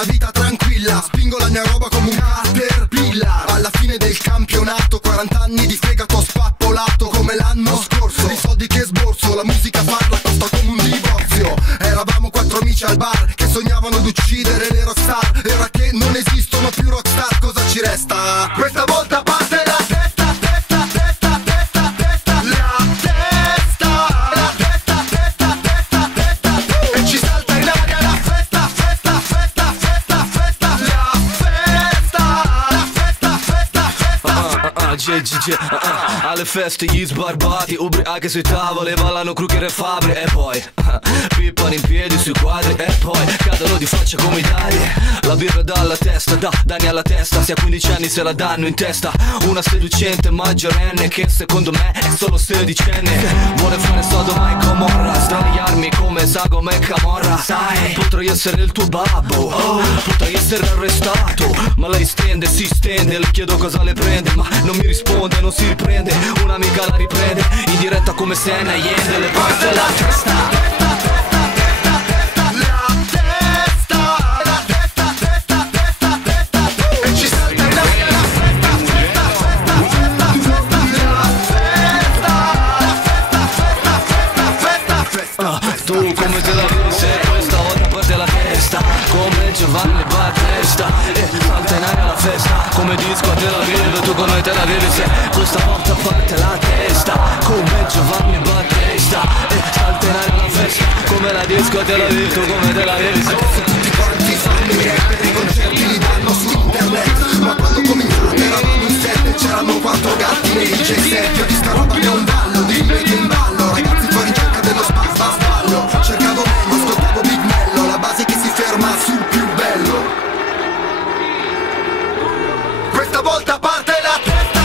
una vita tranquilla. Spingo la mia roba come un caterpillar. Alla fine del campionato 40 anni di fegato spappolato come l'anno scorso. I soldi che sborso, la musica parla, costa come un divorzio. Eravamo 4 amici al bar che sognavano di uccidere le rockstar. E ora che non esistono più rockstar, cosa ci resta? Questa volta parte la testa, testa, testa, testa, testa. La testa, la testa, testa, testa, testa. E ci salta in aria la festa, festa, festa, festa, festa. La festa, la festa, festa, festa. Alle feste gli sbarbati, ubriachi sui tavoli, ballano Kruger e Fabri. E poi pippano in piedi sui quadri. E poi cadono di faccia come i dadi. La birra dalla testa, danni alla testa. Se a 15 anni se la danno in testa. Una seducente maggiorenne che secondo me è solo sedicenne. Vuole fare Sodoma e Gomorra, straniarmi come Sagoma e Camorra. Sai, potrei essere il tuo babbo, potrei essere arrestato. Ma lei stende, si stende, le chiedo cosa le prende, ma non mi risponde, non si riprende. Un'amica la riprende, in diretta come Senna e Yende. Le parte la testa. Tu come te la vivi se questa volta parte la testa? Come Giovanni Battista e salta in aria la festa. Come disco a Tel Aviv, tu come te la vivi se questa volta parte la testa? Come Giovanni Battista e salta in aria la festa. Come la disco a Tel Aviv, tu come te la vivi se tutti quanti fanno i reali, i concerti li danno su internet. Ma quando cominciate eravamo in 7, c'erano 4 gatti nei DJ7. Io di sta roba ne ho un ballo, dimmi che in ballo. Ragazzi fuori in cerca dello spazio, sballo. Cercavo meglio, ascoltavo Big Mello. La base che si ferma sul più bello. Questa volta parte la testa.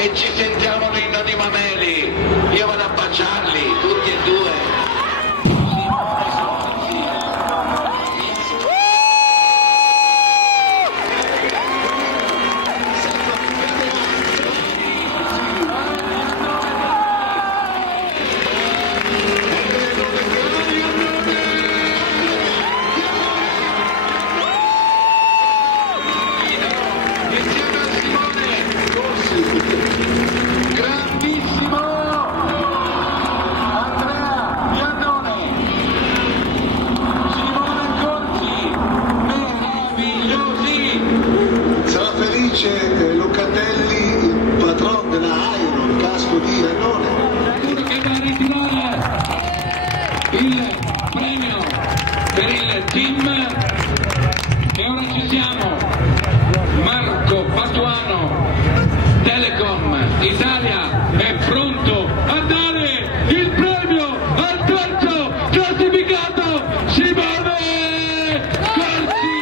E ci sentiamo nei nonni Mameli, io vado a baciarli, tutti e due. Locatelli, il patron della Iron, casco di Renone. Uno che va a ritirare il premio per il team, e ora ci siamo. Marco Patuano, Telecom Italia, è pronto a dare il premio al terzo classificato, Simone Corsi.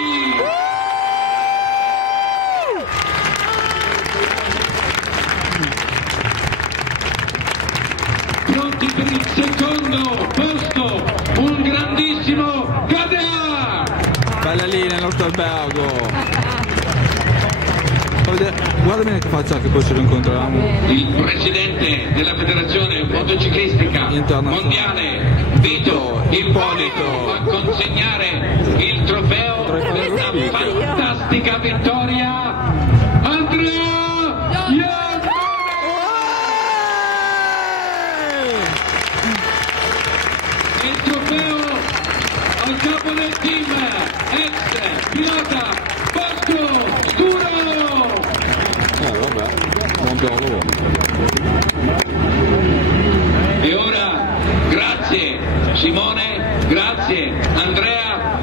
Pronti per il secondo posto, un grandissimo Gadea! Bella lì nel nostro albergo. Guarda bene che faccia che poi ce lo incontriamo. Il presidente della federazione motociclistica mondiale, Vito Ippolito, va a consegnare il trofeo per una fantastica vittoria. Andrea Iannone! Il trofeo al capo del team, ex pilota Bosco Scuro! Vabbè, buon lavoro. E ora, grazie Simone, grazie Andrea,